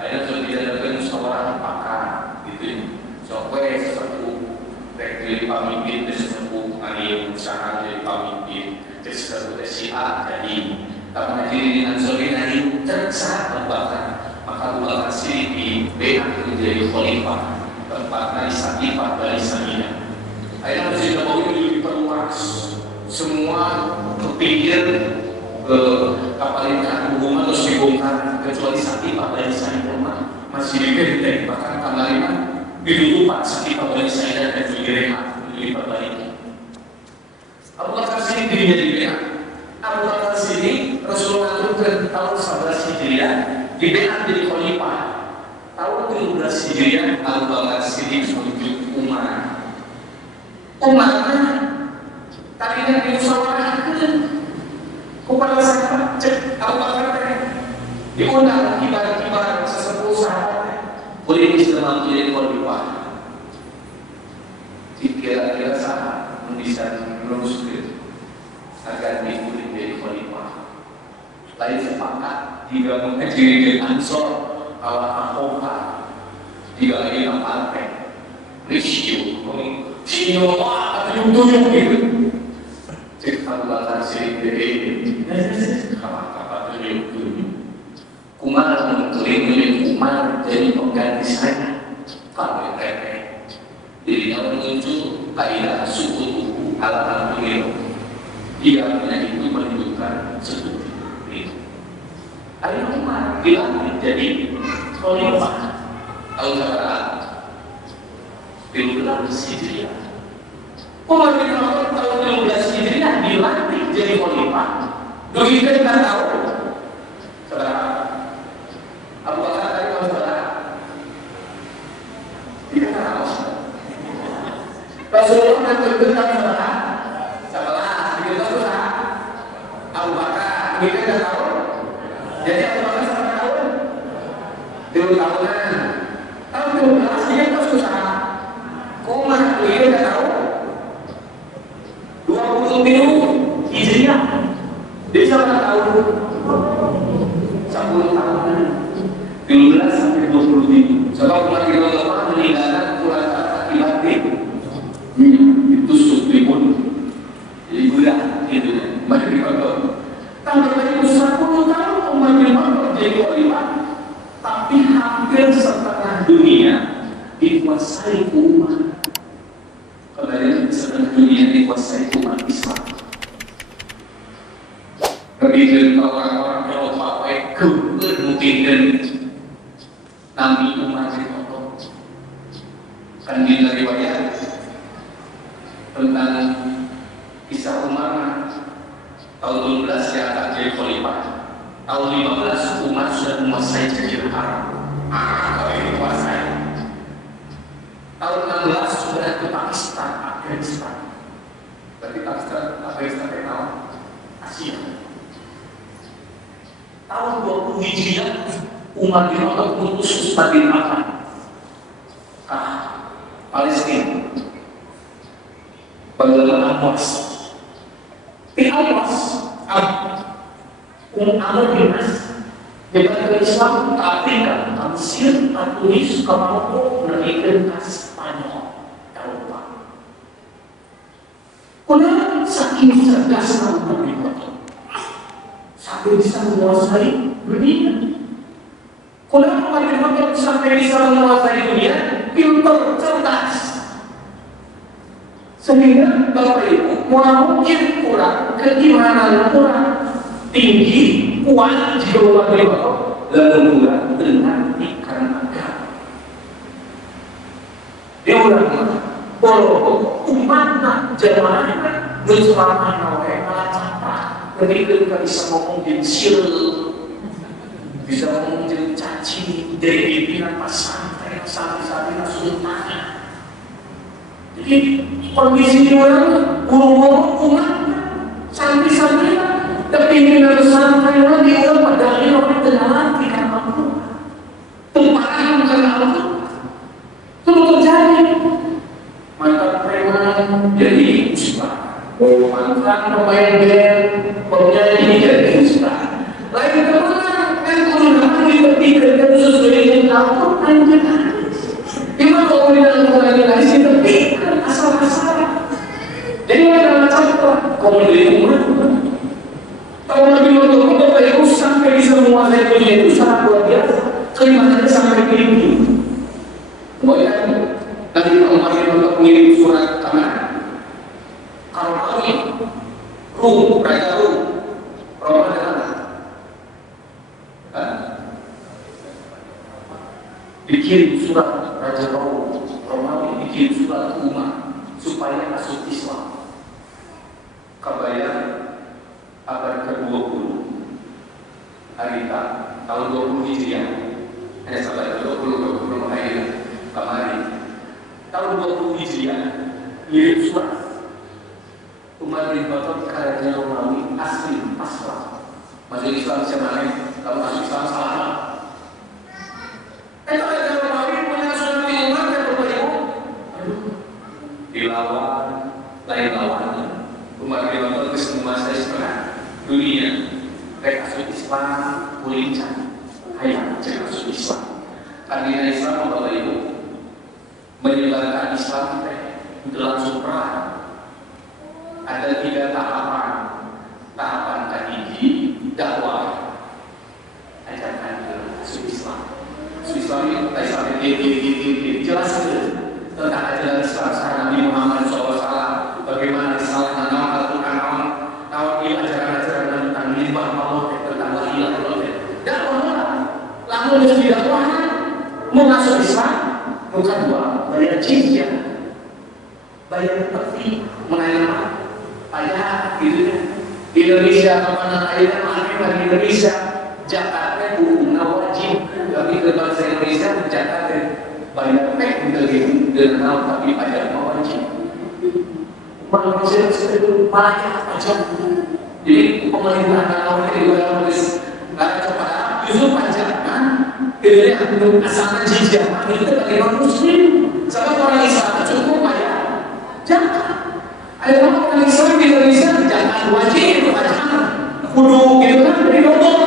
Akhirnya sudah tidak ada musyawarah pakar gitu. Soalnya sesepuh rekri pamimpin sesepuh Ali usaha jadi pamimpin sesepuh Syiah jadi Muhajirin dengan Ansor ini terkesan Abu Bakar. Maka Abu Bakar Siddiq dibeak menjadi khalifah tempatnya Saqifah Bani Samidah. Akhirnya Masjid Nabawi diperluas, semua kepikir kapal ikan hubungan terus dibongkar kecuali Saqifah Bani Samidah masih diberi bahkan kamar ditutup Saqifah Bani Samidah dan direhat diperbaiki. Abu Bakar Siddiq dirinya dibeak. Abu Bakar Siddiq Rasulullah turunkan tahun 11 Hijriah dibeak jadi khalifah. Tahun 17 Hijriah Abu Bakar Siddiq menunjuk Umar. Umar tadinya dimusyawarahkan kepada sahabat cek Abu Bakar diundang kibar-kibar sesepuh sahabat boleh Islam menjadi khalifah. Kira-kira sahabat bisa meneruskan agar diikuti menjadi khalifah. Lain sepakat jika menghadiri Ansor ala Ahoka jika lagi partai risio Sino atau yung gitu. Cek Abu Bakar Siddiq apa yung Umar mengklaim Umar jadi pengganti saya. Kalau yang dirinya muncul kaidah suku ala beliau. Dia itu menunjukkan seperti itu. Akhirnya Umar bilang jadi khalifah tahun berapa? 13 Hijriah. Umar bin Khattab tahun 13 Hijriah dilantik jadi khalifah. Begitu kita tahu, saudara Abu Bakar tadi tahu saudara? Tidak tahu. Rasulullah menentukan saudara. Setelah begitu saudara Abu Bakar, kita tidak tahu. Jadi Abu Bakar berapa tahun? 2 tahunan. Tahun 12 dia terus usaha. Umar ini tidak tahu 20 Hijriah dia berapa tahun? 10 tahun 12 sampai 20 sebab Umar bin Khattab meninggalkan kurang akibat ditusuk dibunuh jadi budak gitu Umar bin Khattab tambah lagi 10 tahun Umar bin Khattab jadi khalifah tapi hampir setengah dunia dikuasai umat. Kembali setengah dunia dikuasai umat Islam. Begitu orang-orang Eropa kebel mungkin Nabi Umar bin Khattab. Kan di riwayat tentang kisah Umar tahun 12 dia akan jadi khalifah. Tahun 15 Umar sudah menguasai Jazirah Arab. Kalau ini kuasai. Tahun 16 sudah ke Pakistan, Afghanistan. Berarti Pakistan, Afghanistan itu Asia. Tahun 20 Hijriah, Umar bin Khattab mengutus Utsman bin Affan ke Palestina. Bagaimana Amwas? Amwas, Amr bin As, jabatan Islam ke Afrika, ke Mesir, ke Tunis, ke Maroko, menaikkan ke Spanyol, Eropa. Kenapa saking cerdasnya Umar bin Khattab? Sampai bisa menguasai dunia. Kenapa Umar bin Khattab sampai bisa menguasai dunia? Pintar, cerdas. Sehingga Bapak Ibu mungkin kurang, keimanan kurang, tinggi, kuat jika Umar bin Khattab lalu kurang dengan ikan agama. Dia ulang kalau umatnya jamaahnya menceramah oleh malah capah. Ketika kita bisa ngomong di Mesir, bisa ngomong di caci, dari pimpinan pesantren sampai sultan. Jadi kondisi orang ngomong umatnya sampai pimpinan pesantren dia padahal orang telah ikan aku. Tumpahan ke itu terjadi. Mantan preman jadi ustaz, mantan pemain band, penyanyi jadi ustaz. Lain teman kan kemudian dipikir dan sesuai dengan Al-Quran kita. Gimana kalau di dalam Quran kita di sini pikir asal-asalan. Jadi ada contoh komunikasi umur. Kalau Nabi Muhammad Bapak Ibu sampai bisa menguasai dunia itu sangat luar biasa. Keimanannya sampai tinggi. Kemudian Nabi Muhammad untuk mengirim surat tangan. Kalau kami Rum, Raja Rum, Roma adalah dikirim surat Raja Rum, Romawi dikirim surat ke umat supaya masuk Islam. Kebayang abad ke-20 hari tahun 20 Hijriah, hanya sampai 20 hari kemarin tahun 20 Hijriah ngirim surat umat Bapak Raja Romawi asli pasrah masuk Islam siapa kalau masuk Islam salah. Itu Raja Romawi punya surat di umat yang berbaik dilawan lain lawannya umat Bapak terus menguasai setengah dunia. Mereka masuk Islam kulincang hayang jangan masuk Islam karena Islam Bapak Ibu menyebarkan Islam itu langsung perang. Ada 3 tahapan. Tahapan tadi dakwah, ajarkan masuk Islam. Masuk Islam itu Islam dijelaskan tentang ajaran Islam Nabi Muhammad SAW, bagaimana Islam tentang Al-Quran, ajaran-ajaran tentang limbah Allah, tentang la ilaha illallah. Dakwah, lalu dakwah mau masuk Islam. Bukan dua, bayar jizyah, bayar peti, mengenai pajak, gitu ya. Di Indonesia, kemana akhirnya mana di Indonesia, Jakarta hukumnya wajib, tapi ke bangsa Indonesia Jakarta bayar pek dengan tapi pajak wajib. Manusia itu banyak pajak. Jadi pemerintah orang itu juga harus nggak kepada justru pajak kan. Jadi asalkan jizyah itu bagi orang muslim sama orang Islam cukup bayar jangan ada orang Islam di Indonesia jangan wajib pajak kudu gitu kan dari nomor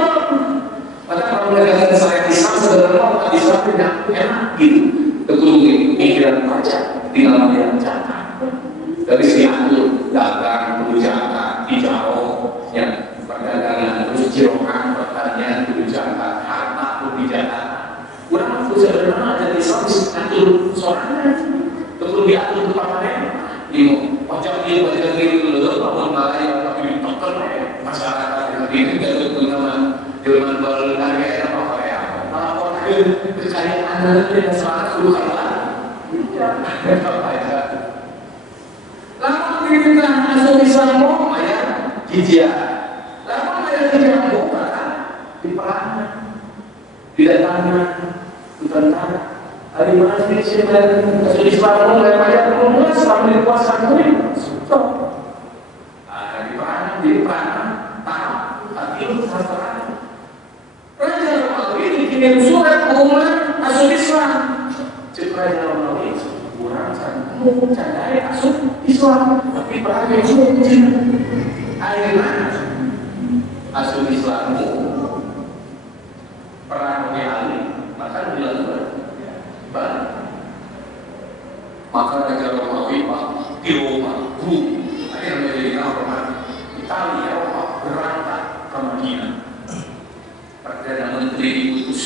padahal kalau negara saya Islam sebenarnya orang Islam tidak enak gitu kudu pikiran pajak tinggal bayar jangan dari diatur dagang kudu jangan dijauh ya perdagangan terus jirongan pertanian kudu jangan harta kudu jangan. Orang sebenarnya ada Islam diatur soalnya, betul diatur permanen. Ini pajak ini dulu, bangun balai tapi ditekan masyarakat ini tidak dengan zaman baru negara apa ya? Laporan kekayaan dan semangat dulu kalah. Lalu kita masuk Islam mau bayar jizyah. Lalu bayar jizyah mau diperang, didatangkan. Tentang hari mana sih masuk Islam mulai banyak umur selama di puasa kuning stop di perang tahap tapi sasaran Raja Romawi dikirim surat umat masuk Islam cek Raja Romawi kurang candai masuk Islam tapi perang yang sulit akhirnya masuk Islammu perang Ali maka dilakukan maka Raja Romawi di Roma akhirnya menjadi Roma Italia Roma berangkat ke Madinah. Perdana Menteri diutus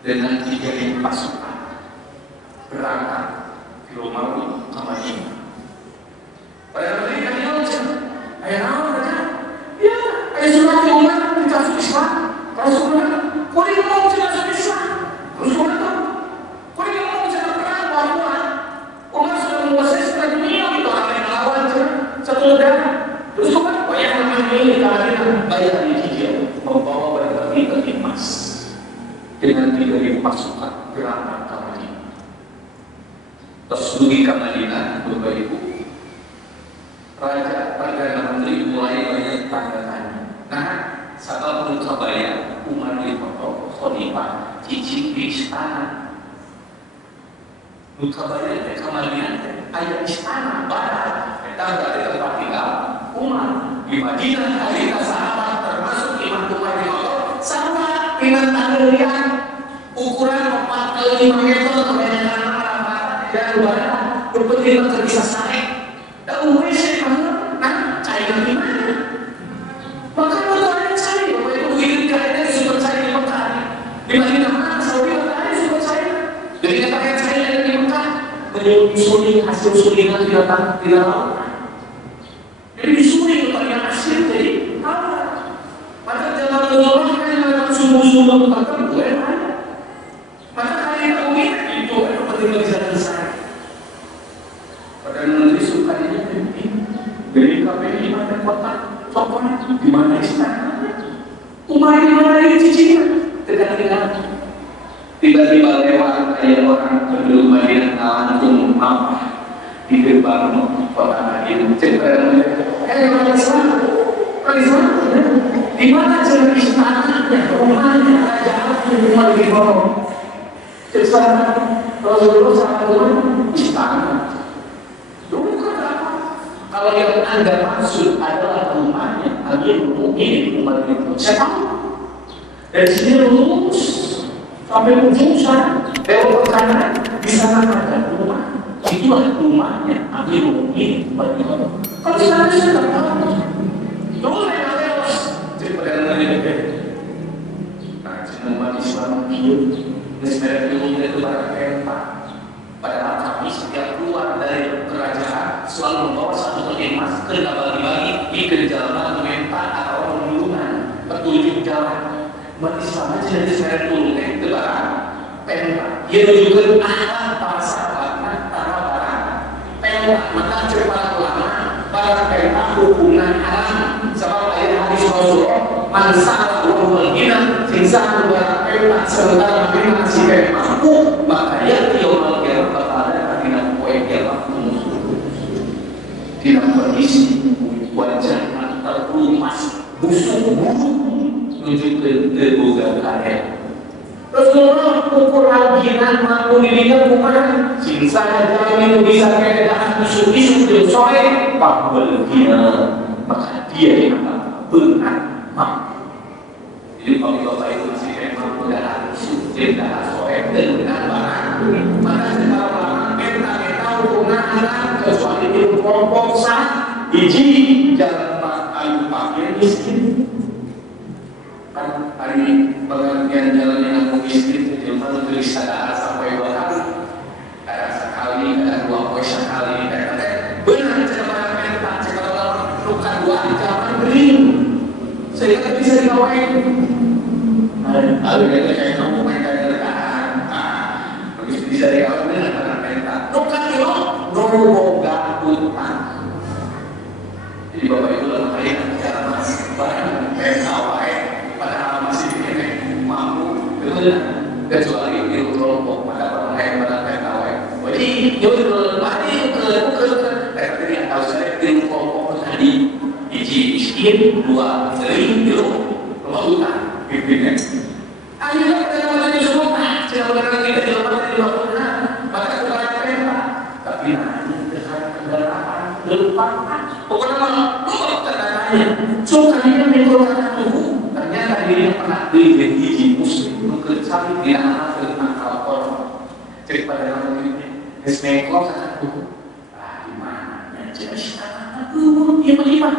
dengan 3.000 pasukan berangkat di Romawi ke Madinah. Perdana Menteri kan diutus ayah Raja ya ayah surat umat dikasih Islam Rasulullah kau ini mau masuk Islam terus kau tahu kau ini mau masuk perang bahwa umat sudah menguasai setengah dunia itu orang yang melawan satu negara terus kau yang mengambil karena bayar di jizyah membawa berbagai emas dengan 3.000 pasukan berangkat ke Madinah. Terus pergi ke Madinah Bapak Ibu Raja Perdana Menteri mulai banyak tanda tanya nah saat pun kebayang Umar bin Khattab Khalifah cicing di istana. Nutabaya teh kamalian aya istana barat eta berarti tempat tinggal Umar. Di Madinah harita sahabat termasuk Imam Umar bin Khattab sama dengan tangerian ukuran 45 meter kebanyakan rata dan barat berpenting bisa naik. Dan WC mana? Nah, cair di mana? Maka matahari cair, Bapak Ibu begitu kalian super cair di Mekah. Di Madinah mana? Saudi matahari super cair. Jadi pakaian cair ada di Mekah menyusuri hasil sulingan di laut. Jadi disuling pakaian hasil jadi apa? Maka dalam Allah kan dalam sumber-sumber tertentu ada. Maka kalian tahu itu penting bisa selesai. Pada negeri sukanya penting. Dari KPI mana kota Sokon di mana istana? Umar di mana ini cicinya? Tegak-tegak. Tiba-tiba lewat kayak orang penduduk Madinah langsung apa di gerbang kota Madinah. Mana Islam? Di mana jalan istananya? Rumahnya kerajaan rumah di bawah. Sekarang Rasulullah SAW istana. Kalau yang Anda maksud adalah rumahnya Amirul Mukminin Umar bin Khattab, saya tahu. Dari sini lurus sampai ujung sana, belok ke kanan, di sana ada rumah. Itulah rumahnya Amirul Mukminin Umar bin Khattab. Kalau sana saya tak tahu. Tunggu yang lewat. Jadi pada negeri nah, umat Islam hidup sebenarnya ilmunya itu barang empat. Padahal kami setiap keluar dari kerajaan selalu membawa satu peti emas ke bagi-bagi di jalan mental atau pembunuhan petunjuk jalan. Umat Islam aja dari saya dulu ke barang penta. Dia menunjukkan akhlak para sahabat antara barang penta. Maka cepat ulama barang penta hubungan alam. Sebab ayat hadis Rasulullah masalah wal gina sisa barang penta sementara mereka masih mampu maka ya yaumul qiyamah pada akhirnya poin kiamat tidak berisi wajah terkelupas busuk buruk menuju ke boga karya. Rasulullah ukur alginan mampu dirinya kumaha sisa jamin bisa keadaan isu-isu yang sore bahwa dia maka dia yang benar mampu. Jadi kalau Bapak Ibu masih memang udah isu tidak sore dan benar barang maka secara lama kita hubungan anak kecuali di kelompok sah hiji jangan ayu pakai miskin kan hari pengertian jalan yang aku miskin itu cuma tulis ada sampai 2 kali ada sekali ada 2 poin sekali benar cara mental cara bukan 2 zaman beri sehingga bisa dikawin ada kayak kamu main bisa dikawin dengan cara mental bukan lo boga utang. Jadi Bapak Ibu makanya cara mas barang mental padahal masih ini mampu kecuali di kelompok pada orang lain pada mental jadi yaudah mati tapi yang tahu saya di kelompok tadi hiji miskin 2 sering itu rumah utang pimpinnya ayo kita mulai semua jangan kita jalan di bawah maka kepada perintah tapi nanti dengan kendaraan depan pokoknya malah tanya sukanya mengeluarkan tubuh ternyata dirinya pernah beli hiji muslim mencari dia anak dari akal orang jadi pada nama ini esmeklok akan tubuh di mana jadi dia melihat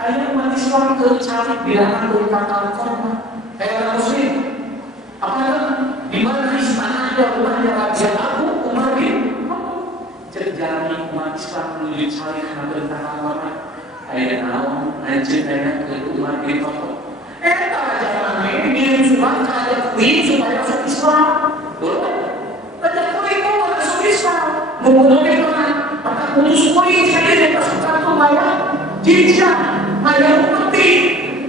ayah umat Islam mencari dia anak dari akal orang kayak muslim apakah di mana istana ada rumahnya Raja Abu Umar bin terjadi umat Islam menuju cari anak dari akal orang ayah naon anjir ayah ke Umar bin Khattab zaman ini surat ada kuih supaya masuk Islam ada kuih itu masuk Islam membunuh itu maka khusus kuih saya di pasukan itu mayat jijak mayat putih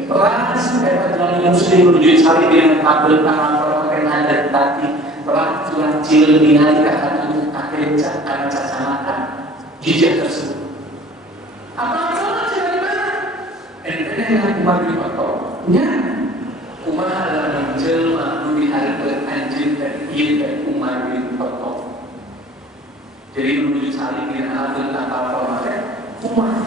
beras dalam muslim menuju cari dengan kabel tangan orang yang ada di tadi beras tulang cilin dengan kakak tubuh kakek karena cacamakan jijak tersebut apa salah dari mana yang Umar bin Khattab ya Umar adalah menjelma di hari Jadi menuju cari di anak apa formatnya, umat.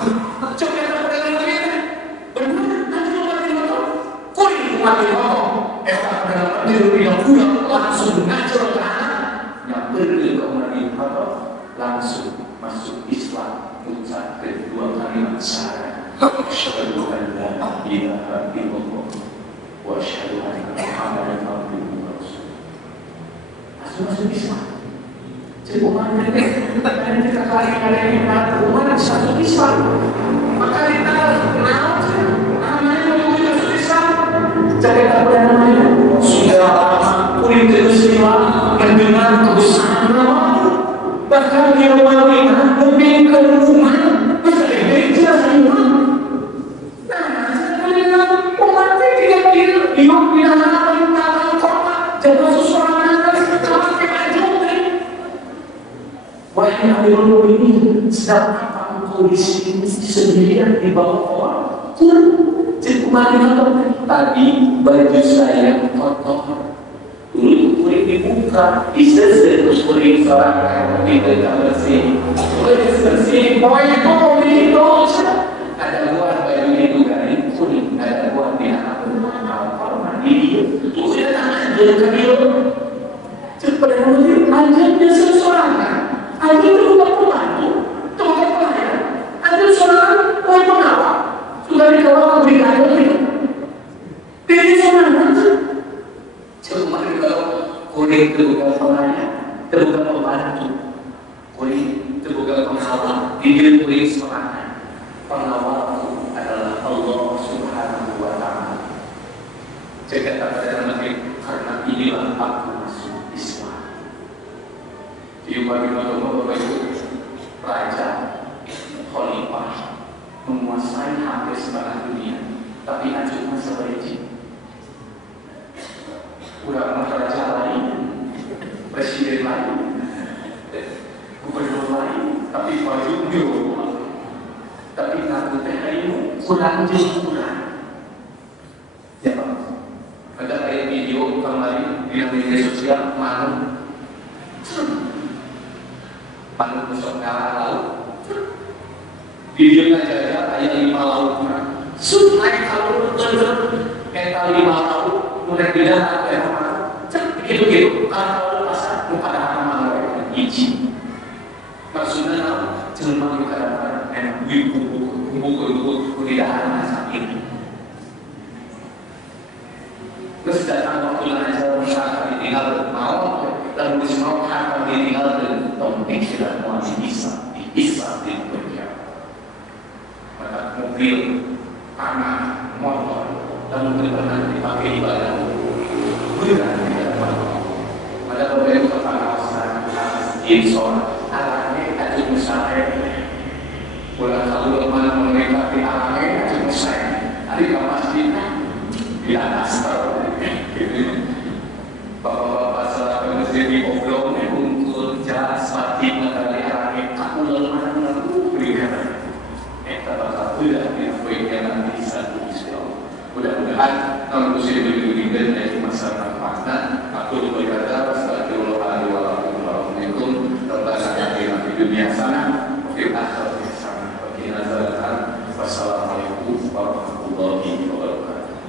Coba kita pedagang begini, benar nanti umat di motor, kuring umat di motor. Pedagang di yang pulang langsung ngacor ke anak, nyamper ke umat di motor, langsung masuk Islam, ucap kedua kalimat syahadat. Asyhadu an la ilaha illallah wa asyhadu anna Muhammadan abduhu wa rasuluh. Masuk Islam. Jadi umat kita kali-kali umat satu Islam. Maka kita namanya menuju masuk Islam. Jadi apa namanya? Sudah lama kulit kemusliman mendengar kebesaran Allah. Bahkan dia Madinah membingkai umat besar gereja semua. Umat tidak hidup di hadapan tangan korban jadi seseorang wahai Amirul Mukminin, sedang apa engkau di sini sendirian di bawah pohon? Jadi kemarin tadi baju saya kotor, dulu kulit dibuka, disesat terus kulit seorang tidak bersih, bersih, pokoknya kau itu ada buat baju itu garing kulit, ada buat di anak korban ini, itu sudah tangan dia kecil, cepat dan ajarnya seseorang. Ada itu bukan pembantu, itu bukan pelayan. Ada seorang pengawal, sudah dikawal berikan itu. Pilih seorang cuma kalau kulit itu bukan pelayan, itu bukan pembantu. Kulit itu bukan pengawal, dia kulit seorang. Pengawal itu adalah Allah Subhanahu wa Ta'ala. Jika tak ada nanti karena inilah aku masuk Islam. Di Madinah Bapak Ibu, raja, khalifah menguasai hampir seluruh dunia, tapi cuma sebiji. Udah raja lain, presiden lain, gubernur lain, tapi baju dia, tapi ngaku THI kurang kurang. Ya Pak, ada kayak video kemarin di media sosial mana? Pandu besok ngalah laut videonya aja ayat 5 laut naik kalau kita 5 laut mulai tidak ada begitu kalau pasar pada amal izin maksudnya cuma kadang-kadang enak buku tidak ada sakit terus datang waktu aja misalkan ditinggal mau lalu semua akan ditinggal dan topik sudah mau bisa dikerja. Maka mobil, tanah, motor, dan benar-benar dipakai ibadah. Benar tidak apa-apa. Maka beberapa pengawasan insor, alatnya ada misalnya. Bulan lalu mana mereka di alatnya ada misalnya. Ada kapasitas di atas bapak-bapak salah menjadi obrol untuk jelas mati mengenai arahnya aku lemah berikan bakal sudah dilakukan nanti satu istilah mudah-mudahan kalau muslim diberikan dari masyarakat makna aku berkata astagfirullahaladzim terbaca di dunia sana di akhirat sana bagi nazarkan wassalamualaikum warahmatullahi wabarakatuh.